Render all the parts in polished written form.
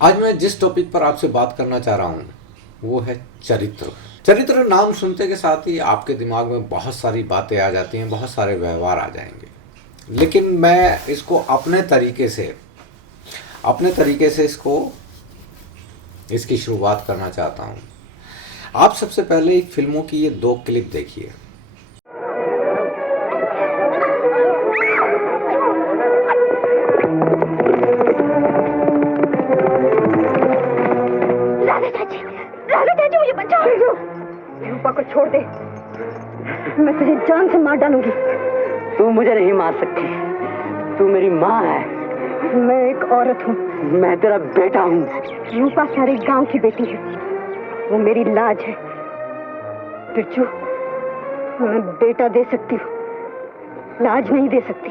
आज मैं जिस टॉपिक पर आपसे बात करना चाह रहा हूँ वो है चरित्र। चरित्र नाम सुनते के साथ ही आपके दिमाग में बहुत सारी बातें आ जाती हैं, बहुत सारे व्यवहार आ जाएंगे। लेकिन मैं इसको अपने तरीके से इसकी शुरुआत करना चाहता हूँ। आप सबसे पहले फिल्मों की ये दो क्लिप देखिए। राधा जी मुझे बचाओ। रूपा को छोड़ दे, मैं तुझे जान से मार डालूंगी। तू मुझे नहीं मार सकती, तू मेरी माँ है। मैं एक औरत हूँ। मैं तेरा बेटा हूँ। रूपा सारे गांव की बेटी है, वो मेरी लाज है। बिरजू, मैं बेटा दे सकती हूँ, लाज नहीं दे सकती।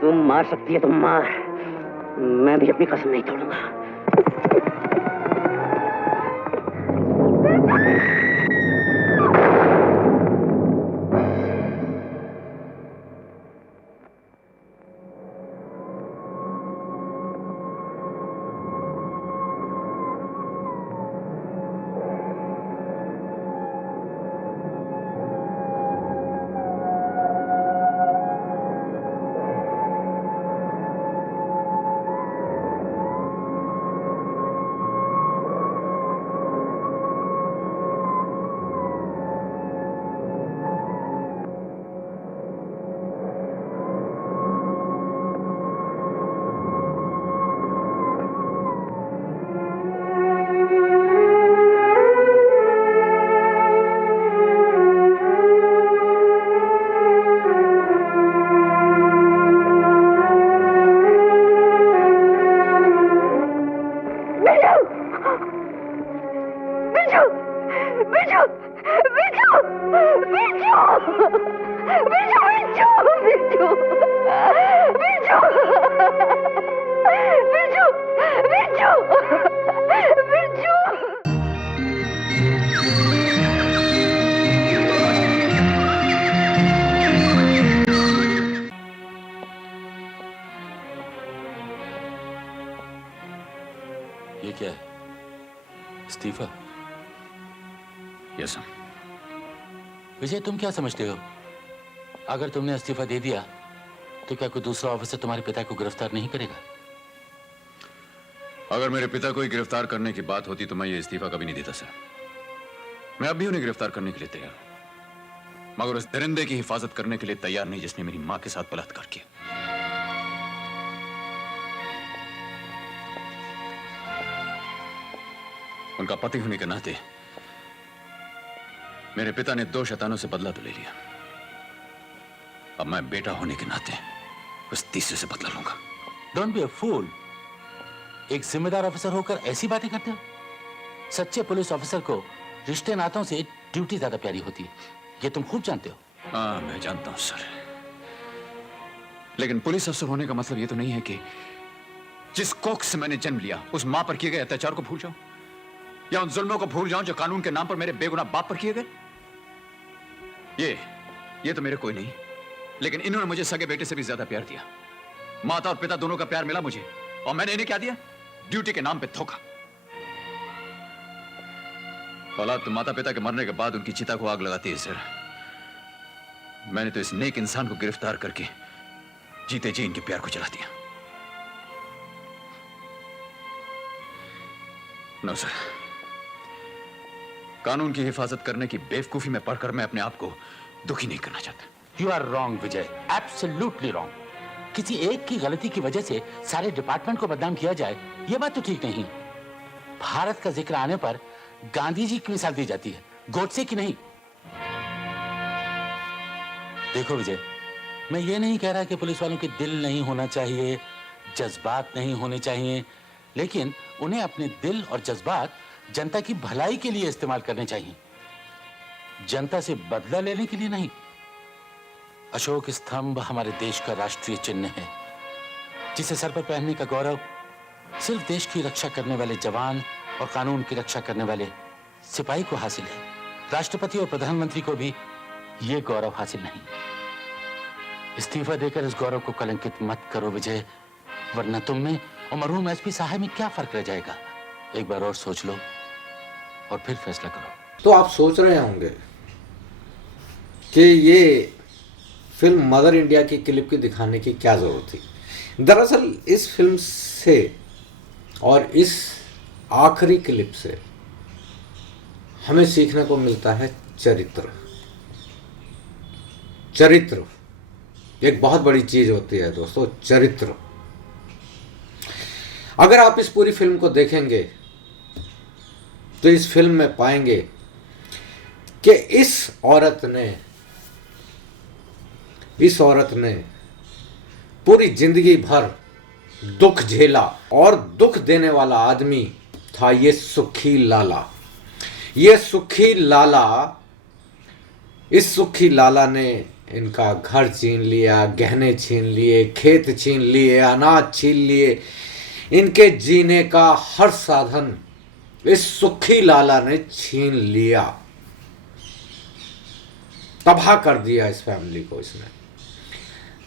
तुम मार सकती है तो मार, मैं भी अपनी कसम नहीं तोड़ूंगा। ये क्या है? इस्तीफा? Yes sir. विजय, तुम क्या समझते हो? अगर तुमने इस्तीफा दे दिया तो क्या कोई दूसरा ऑफिसर तुम्हारे पिता को गिरफ्तार नहीं करेगा? अगर मेरे पिता को ही गिरफ्तार करने की बात होती तो मैं ये इस्तीफा कभी नहीं देता सर। मैं अब भी उन्हें गिरफ्तार करने के लिए तैयार हूं, मगर उस दरिंदे की हिफाजत करने के लिए तैयार नहीं जिसने मेरी मां के साथ बलात्कार किया। उनका पति होने के नाते मेरे पिता ने 2 शैतानों से बदला तो ले लिया, अब मैं बेटा होने के नाते उस तीसरे से बदला लूंगा। डोंट बी अ फूल। एक जिम्मेदार ऑफिसर होकर ऐसी बातें करते हो? सच्चे पुलिस ऑफिसर को रिश्ते नातों से ड्यूटी ज्यादा प्यारी होती है, ये तुम खूब जानते हो। हाँ, मैं जानता हूं सर, लेकिन पुलिस अफसर होने का मतलब ये तो नहीं है कि जिस कोख से मैंने जन्म लिया उस मां पर किए गए अत्याचार को भूल जाऊं, या उन जुल्मों को भूल जाऊं जो कानून के नाम पर मेरे बेगुनाह बाप पर किए गए। ये तो मेरे कोई नहीं, लेकिन इन्होंने मुझे सगे बेटे से भी ज्यादा प्यार दिया। माता और पिता दोनों का प्यार मिला मुझे, और मैंने इन्हें क्या दिया? ड्यूटी के नाम पे धोखा। औलाद तो माता पिता के मरने के बाद उनकी चिता को आग लगाती है सर। मैंने तो इस नेक इंसान को गिरफ्तार करके जीते जी इनके प्यार को जला दिया। नो सर, कानून की हिफाजत करने की बेवकूफी में पढ़कर मैं अपने आप को दुखी नहीं करना चाहता। You are wrong Vijay, absolutely wrong. किसी एक की गलती की वजह से सारे डिपार्टमेंट को बदनाम किया जाए, यह बात तो ठीक नहीं। भारत का जिक्र आने पर गांधी जी की मिसाल दी जाती है, गोडसे की नहीं। देखो विजय, मैं ये नहीं कह रहा कि पुलिस वालों के दिल नहीं होना चाहिए, जज्बात नहीं होने चाहिए, लेकिन उन्हें अपने दिल और जज्बात जनता की भलाई के लिए इस्तेमाल करने चाहिए, जनता से बदला लेने के लिए नहीं। अशोक स्तंभ हमारे देश का राष्ट्रीय चिन्ह है, जिसे सर पर पहनने का गौरव सिर्फ देश की रक्षा करने वाले जवान और कानून की रक्षा करने वाले सिपाही को हासिल है। राष्ट्रपति और प्रधानमंत्री को भी यह गौरव हासिल नहीं। इस्तीफा देकर इस गौरव को कलंकित मत करो विजय, वरना तुम में और मरहूम एसपी साहब में क्या फर्क रह जाएगा। एक बार और सोच लो और फिर फैसला करो। तो आप सोच रहे होंगे कि ये फिल्म मदर इंडिया की क्लिप की दिखाने की क्या ज़रूरत थी। दरअसल इस फिल्म से और इस आखिरी क्लिप से हमें सीखने को मिलता है चरित्र। चरित्र एक बहुत बड़ी चीज होती है दोस्तों, चरित्र। अगर आप इस पूरी फिल्म को देखेंगे तो इस फिल्म में पाएंगे कि इस औरत ने पूरी जिंदगी भर दुख झेला और दुख देने वाला आदमी था ये सुखी लाला। ये सुखी लाला, इस सुखी लाला ने इनका घर छीन लिया, गहने छीन लिए, खेत छीन लिए, अनाज छीन लिए, इनके जीने का हर साधन इस सुखी लाला ने छीन लिया। तबाह कर दिया इस फैमिली को इसने।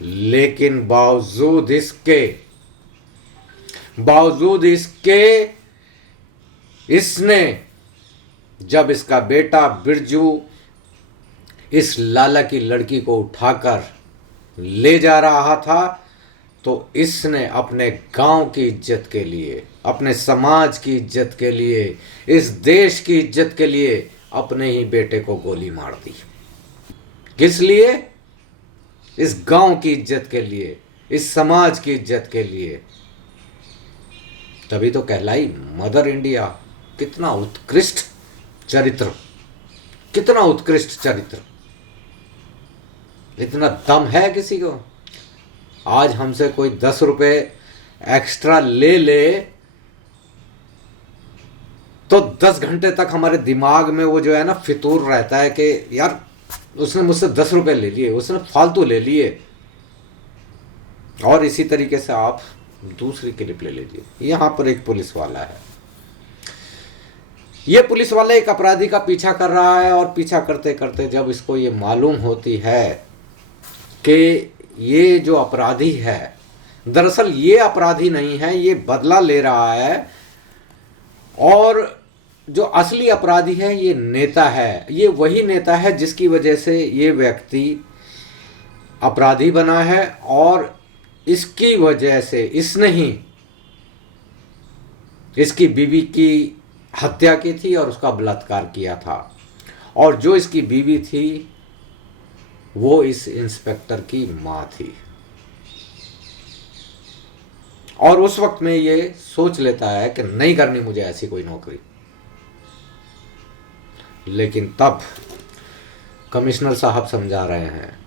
लेकिन बावजूद इसके इसने जब इसका बेटा बिरजू इस लाला की लड़की को उठाकर ले जा रहा था तो इसने अपने गांव की इज्जत के लिए, अपने समाज की इज्जत के लिए, इस देश की इज्जत के लिए अपने ही बेटे को गोली मार दी। किस लिए? इस गांव की इज्जत के लिए, इस समाज की इज्जत के लिए। तभी तो कहलाई मदर इंडिया। कितना उत्कृष्ट चरित्र, कितना उत्कृष्ट चरित्र। इतना दम है किसी को? आज हमसे कोई 10 रुपए एक्स्ट्रा ले तो 10 घंटे तक हमारे दिमाग में वो जो है ना फितूर रहता है कि यार उसने मुझसे 10 रुपए ले लिए, उसने फालतू ले लिए। और इसी तरीके से आप दूसरी क्लिप ले लीजिए। यहां पर एक पुलिस वाला है। ये पुलिस वाला एक अपराधी का पीछा कर रहा है और पीछा करते करते जब इसको ये मालूम होती है कि ये जो अपराधी है, दरअसल ये अपराधी नहीं है, ये बदला ले रहा है, और जो असली अपराधी है ये नेता है। ये वही नेता है जिसकी वजह से ये व्यक्ति अपराधी बना है और इसकी वजह से इसने ही इसकी बीवी की हत्या की थी और उसका बलात्कार किया था। और जो इसकी बीवी थी वो इस इंस्पेक्टर की मां थी। और उस वक्त में ये सोच लेता है कि नहीं करनी मुझे ऐसी कोई नौकरी। लेकिन तब कमिश्नर साहब समझा रहे हैं,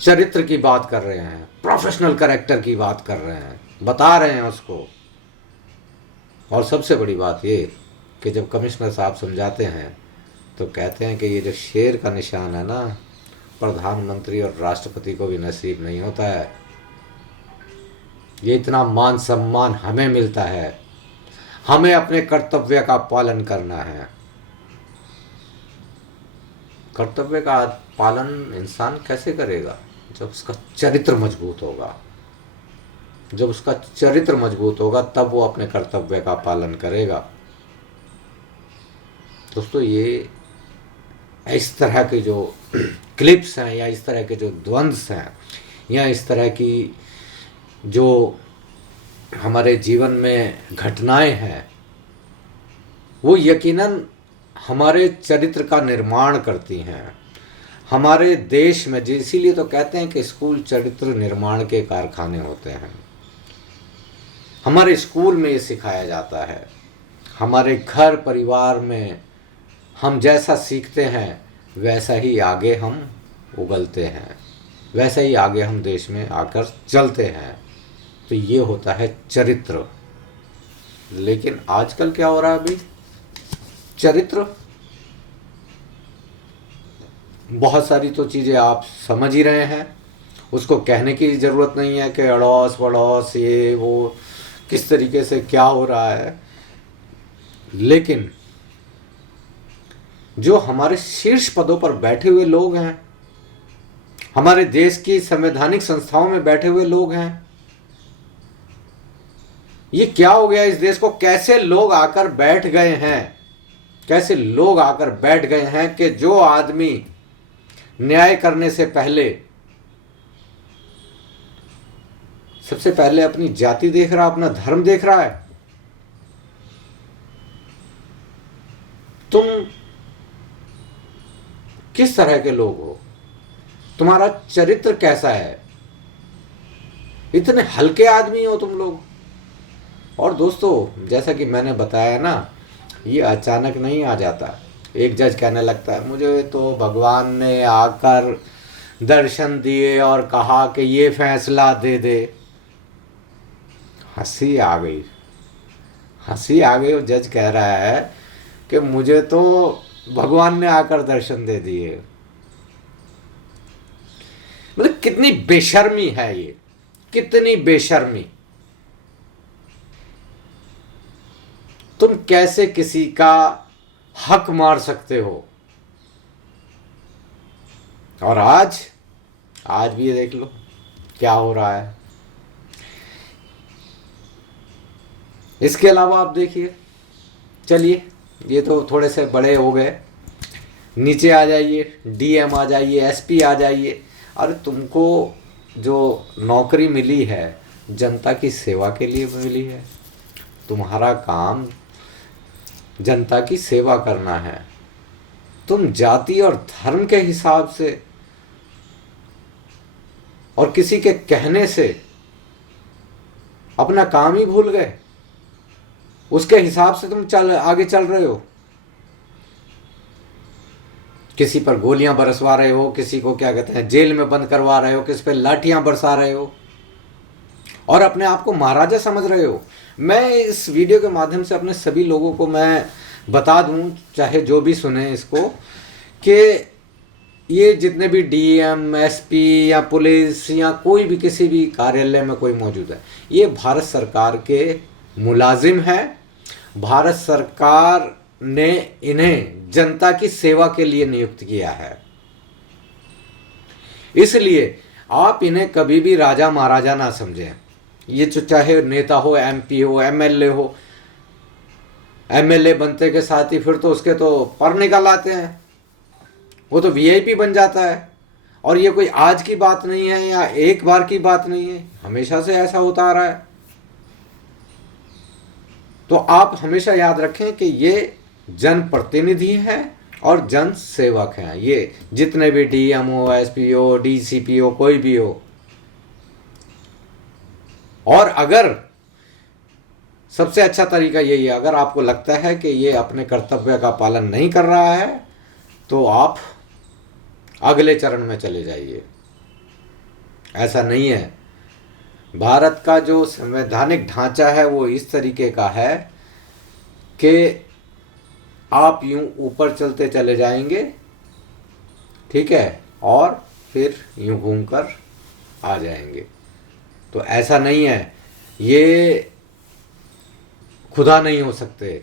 चरित्र की बात कर रहे हैं, प्रोफेशनल कैरेक्टर की बात कर रहे हैं, बता रहे हैं उसको। और सबसे बड़ी बात ये कि जब कमिश्नर साहब समझाते हैं तो कहते हैं कि ये जो शेर का निशान है ना, प्रधानमंत्री और राष्ट्रपति को भी नसीब नहीं होता है। ये इतना मान सम्मान हमें मिलता है, हमें अपने कर्तव्य का पालन करना है। कर्तव्य का पालन इंसान कैसे करेगा? जब उसका चरित्र मजबूत होगा। जब उसका चरित्र मजबूत होगा तब वो अपने कर्तव्य का पालन करेगा। दोस्तों, ये इस तरह के जो क्लिप्स हैं या इस तरह के जो द्वंद्व हैं या इस तरह की जो हमारे जीवन में घटनाएं हैं, वो यकीनन हमारे चरित्र का निर्माण करती हैं हमारे देश में। इसीलिए तो कहते हैं कि स्कूल चरित्र निर्माण के कारखाने होते हैं। हमारे स्कूल में ये सिखाया जाता है। हमारे घर परिवार में हम जैसा सीखते हैं वैसा ही आगे हम उगलते हैं, वैसा ही आगे हम देश में आकर चलते हैं। तो ये होता है चरित्र। लेकिन आजकल क्या हो रहा है? अभी चरित्र, बहुत सारी तो चीज़ें आप समझ ही रहे हैं, उसको कहने की ज़रूरत नहीं है कि अड़ोस पड़ोस ये वो किस तरीके से क्या हो रहा है। लेकिन जो हमारे शीर्ष पदों पर बैठे हुए लोग हैं, हमारे देश की संवैधानिक संस्थाओं में बैठे हुए लोग हैं, ये क्या हो गया इस देश को? कैसे लोग आकर बैठ गए हैं, कैसे लोग आकर बैठ गए हैं कि जो आदमी न्याय करने से पहले सबसे पहले अपनी जाति देख रहा, अपना धर्म देख रहा है। तुम किस तरह के लोग हो? तुम्हारा चरित्र कैसा है? इतने हल्के आदमी हो तुम लोग। और दोस्तों, जैसा कि मैंने बताया ना, ये अचानक नहीं आ जाता। एक जज कहने लगता है मुझे तो भगवान ने आकर दर्शन दिए और कहा कि ये फैसला दे दे। हंसी आ गई, हंसी आ गई। और जज कह रहा है कि मुझे तो भगवान ने आकर दर्शन दे दिए। मतलब कितनी बेशर्मी है ये, कितनी बेशर्मी। तुम कैसे किसी का हक मार सकते हो? और आज भी ये देख लो क्या हो रहा है। इसके अलावा आप देखिए, चलिए ये तो थोड़े से बड़े हो गए, नीचे आ जाइए, डीएम आ जाइए, एसपी आ जाइए। अरे तुमको जो नौकरी मिली है जनता की सेवा के लिए मिली है। तुम्हारा काम जनता की सेवा करना है। तुम जाति और धर्म के हिसाब से और किसी के कहने से अपना काम ही भूल गए। उसके हिसाब से तुम आगे चल रहे हो। किसी पर गोलियां बरसवा रहे हो, किसी को क्या कहते हैं जेल में बंद करवा रहे हो, किसी पे लाठियां बरसा रहे हो और अपने आप को महाराजा समझ रहे हो। मैं इस वीडियो के माध्यम से अपने सभी लोगों को मैं बता दूं, चाहे जो भी सुने इसको, कि ये जितने भी डीएम, एसपी या पुलिस या कोई भी किसी भी कार्यालय में कोई मौजूद है, ये भारत सरकार के मुलाजिम हैं। भारत सरकार ने इन्हें जनता की सेवा के लिए नियुक्त किया है। इसलिए आप इन्हें कभी भी राजा महाराजा ना समझें। ये जो चाहे नेता हो, एमपी हो, एमएलए हो, एमएलए बनते के साथ ही फिर तो उसके तो पर निकल आते हैं, वो तो वीआईपी बन जाता है। और ये कोई आज की बात नहीं है या एक बार की बात नहीं है, हमेशा से ऐसा होता आ रहा है। तो आप हमेशा याद रखें कि ये जनप्रतिनिधि हैं और जन सेवक हैं। ये जितने भी डीएम हो, एसपी हो, डीसीपी हो, कोई भी हो। और अगर सबसे अच्छा तरीका यही है, अगर आपको लगता है कि ये अपने कर्तव्य का पालन नहीं कर रहा है तो आप अगले चरण में चले जाइए। ऐसा नहीं है। भारत का जो संवैधानिक ढांचा है वो इस तरीके का है कि आप यूं ऊपर चलते चले जाएंगे, ठीक है, और फिर यूं घूमकर आ जाएंगे। तो ऐसा नहीं है, ये खुदा नहीं हो सकते।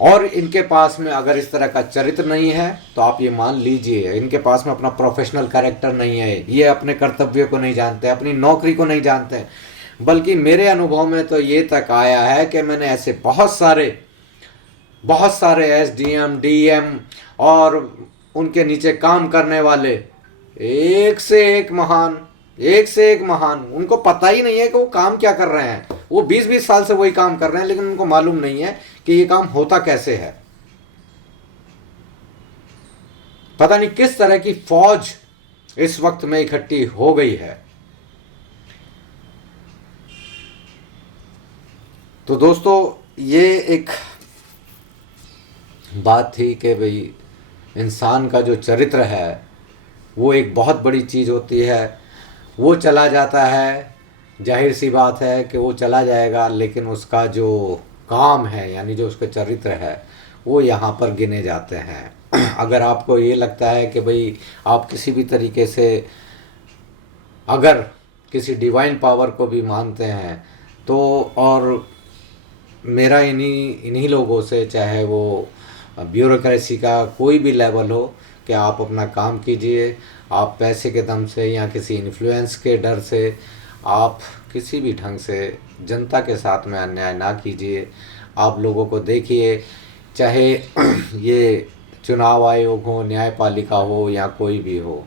और इनके पास में अगर इस तरह का चरित्र नहीं है तो आप ये मान लीजिए इनके पास में अपना प्रोफेशनल कैरेक्टर नहीं है। ये अपने कर्तव्य को नहीं जानते, अपनी नौकरी को नहीं जानते। बल्कि मेरे अनुभव में तो ये तक आया है कि मैंने ऐसे बहुत सारे एसडीएम, डीएम और उनके नीचे काम करने वाले एक से एक महान, उनको पता ही नहीं है कि वो काम क्या कर रहे हैं। वो 20-20 साल से वही काम कर रहे हैं, लेकिन उनको मालूम नहीं है कि ये काम होता कैसे है। पता नहीं किस तरह की फौज इस वक्त में इकट्ठी हो गई है। तो दोस्तों, ये एक बात थी कि भाई इंसान का जो चरित्र है वो एक बहुत बड़ी चीज़ होती है। वो चला जाता है, जाहिर सी बात है कि वो चला जाएगा, लेकिन उसका जो काम है यानी जो उसका चरित्र है वो यहाँ पर गिने जाते हैं। अगर आपको ये लगता है कि भाई आप किसी भी तरीके से अगर किसी डिवाइन पावर को भी मानते हैं तो, और मेरा इन्हीं लोगों से, चाहे वो ब्यूरोक्रेसी का कोई भी लेवल हो, कि आप अपना काम कीजिए, आप पैसे के दम से या किसी इन्फ्लुएंस के डर से आप किसी भी ढंग से जनता के साथ में अन्याय ना कीजिए। आप लोगों को देखिए, चाहे ये चुनाव आयोग हो, न्यायपालिका हो या कोई भी हो,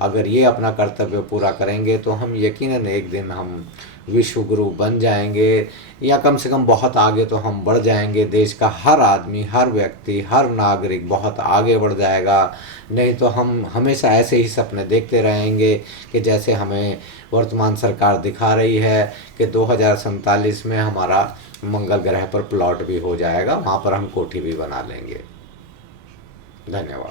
अगर ये अपना कर्तव्य पूरा करेंगे तो हम यकीनन एक दिन हम विश्व गुरु बन जाएंगे, या कम से कम बहुत आगे तो हम बढ़ जाएंगे। देश का हर आदमी, हर व्यक्ति, हर नागरिक बहुत आगे बढ़ जाएगा। नहीं तो हम हमेशा ऐसे ही सपने देखते रहेंगे कि जैसे हमें वर्तमान सरकार दिखा रही है कि 2047 में हमारा मंगल ग्रह पर प्लॉट भी हो जाएगा, वहाँ पर हम कोठी भी बना लेंगे। धन्यवाद।